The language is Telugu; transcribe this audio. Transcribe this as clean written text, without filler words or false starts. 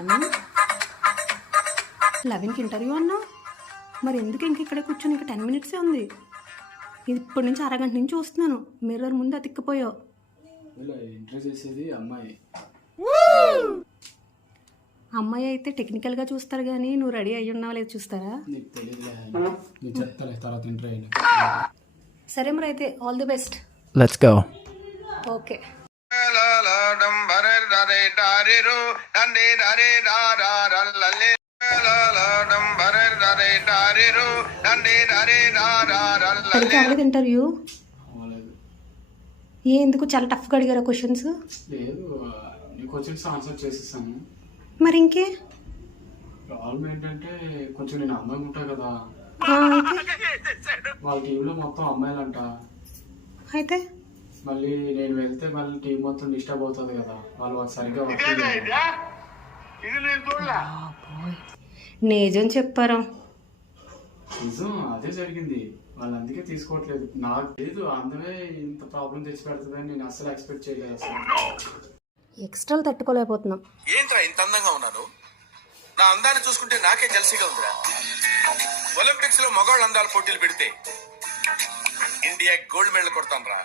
అరుణ్ 11కి ఇంటర్వ్యూ అన్నావు, మరి ఎందుకు ఇంక ఇక్కడే కూర్చొని ఇంకా 10 మినిట్సే ఉంది. ఇప్పటి నుంచి అరగంట నుంచి చూస్తున్నాను, మిర్రర్ ముందు అతిక్కిపోయావు. ఇంటర్వ్యూ చేసేది అమ్మాయి అయితే టెక్నికల్గా చూస్తారు కానీ నువ్వు రెడీ అయ్యి ఉన్నావా లేదు చూస్తారా? నీకు తెలియదు, నీకు చెప్తాలే తర్వాత ఇంటర్వ్యూ. సరే మరి అయితే all the best. Let's go. Okay. అవ్వలేదు ఇంటర్వ్యూ? ఎందుకు చాలా టఫ్గా అడిగారా క్వశ్చన్స్? లేదు, నీ క్వశ్చన్స్ ఆన్సర్ చేసేసాను. మరి ఇంకే ప్రాబ్లం ఏంటంటే కొంచెం నేను అమ్మాయి ఉంటా కదా, వాళ్ళ టీంలో మొత్తం అమ్మాయిలంట. అయితే మళ్ళీ నేను వెళ్తే మళ్ళీ టీం మొత్తం డిస్టర్బ్ అవుతుంది కదా, వాళ్ళు సరిగ్గా నిజం చెప్పారా? నిజం, అదే జరిగింది. వాళ్ళు అందుకే తీసుకోవట్లేదు. నాకు లేదు అందమే ఇంత ప్రాబ్లం తెచ్చి పెడుతుందని నేను అసలు ఎక్స్పెక్ట్ చేయలేదు. అసలు ఎక్స్ట్రాలు తట్టుకోలేకపోతున్నాం. ఏంట్రా ఇంత అందంగా ఉన్నాను? నా అందాన్ని చూసుకుంటే నాకే జల్సీగా ఉందిరా. ఒలింపిక్స్ లో మగవాళ్ళ అందాల పోటీలు పెడితే ఇండియా గోల్డ్ మెడల్ కొడతాను రా.